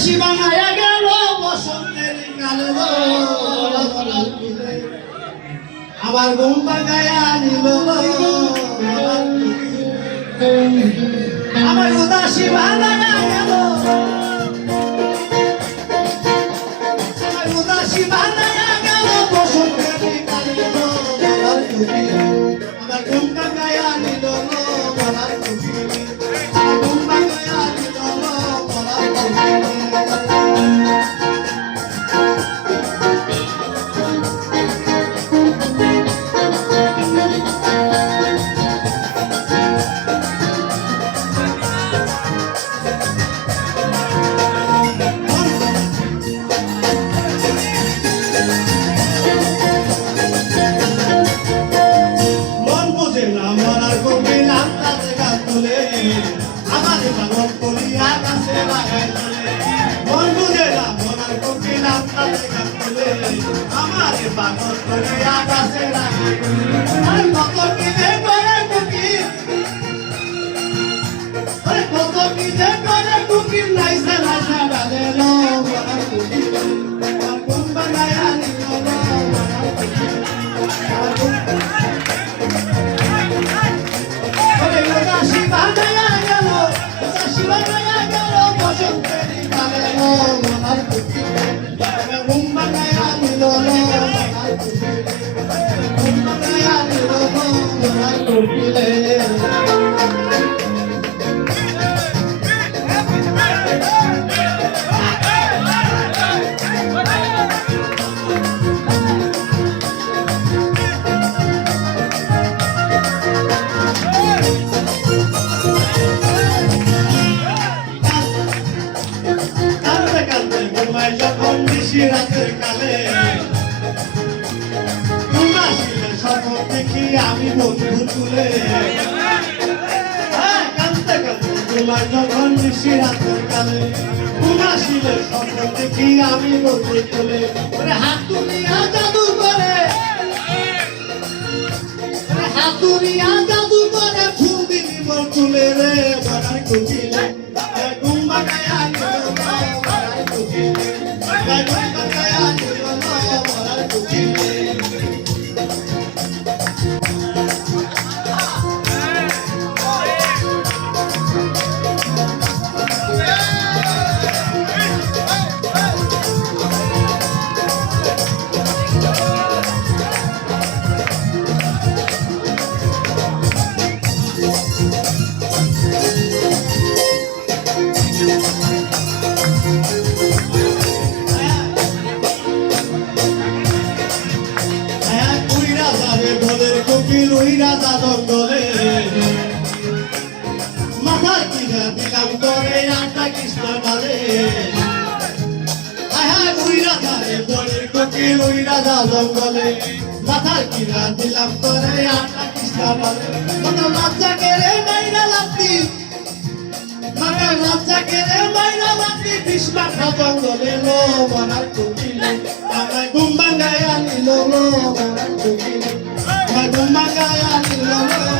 উদাসী বানায়া গেল বসন্তের কালে আমার ঘুম ভাঙায়া নিল আমার উদাসী বানায়া গেল আমার উদাসী বানায়া গেল বসন্তের কালে আমার ঘুম ভাঙায়া নিল আমার ঘুম ভাঙায়া নিল আমার পাগল করিয়া কাছে লাগাই মন বুঝে না মনার কোকিলাম তাতে গান তুলে আমার পাগল করিয়া কাছে লাগাই আর কত কি যে করে কুকিল আরে কত কি যে করে কুকিল নাইসা নাইসা ডালে লো মনার কুকিল আর ঘুম বানায়া নিল লো মনার কুকিল আর ঘুম আরে উদাসী বানায়া গেল উদাসী বানায়া গেল বসন্তের কালে লো মনার কুকিল আর ঘুম বানায়া নিল লো মনার কুকিল ঘুম বানায়া নিল লো মনার কুকিল যখন নিশি রাতের কালে ঘুমাসিলে স্বপ্ন দেখি আমি বন্ধু তুলে কাঁদতে কাঁদতে ঘুমাই যখন নিশি রাতের কালে ঘুমাসিলে স্বপ্ন দেখি আমি বন্ধু তুলে হাতুরিয়া জাদু করে হাতুরিয়া জাদু করে ফুল দিবি মোর তুলে রে মনার কুকিলে ঘুম বানায়া নিল মনার কুকিলে রাজা জঙ্গলে মাথা কিনা দিলাম করে আটা কৃষ্ণ ডালে ওই রাজা রে বনের কোকিল ওই রাজা জঙ্গলে মাথা কিনা দিলাম করে আটা কৃষ্ণ ডালে মাথা লজ্জা কেড়ে মাইরা লাগতি মাথা লজ্জা কেড়ে মাইরা লাগতি বিষ্মাখা জঙ্গলে লো মনার কোকিলে আমার ঘুম ভাঙায়া নিল লো মনার কোকিলে ঘুম ভাঙায়া নিল লো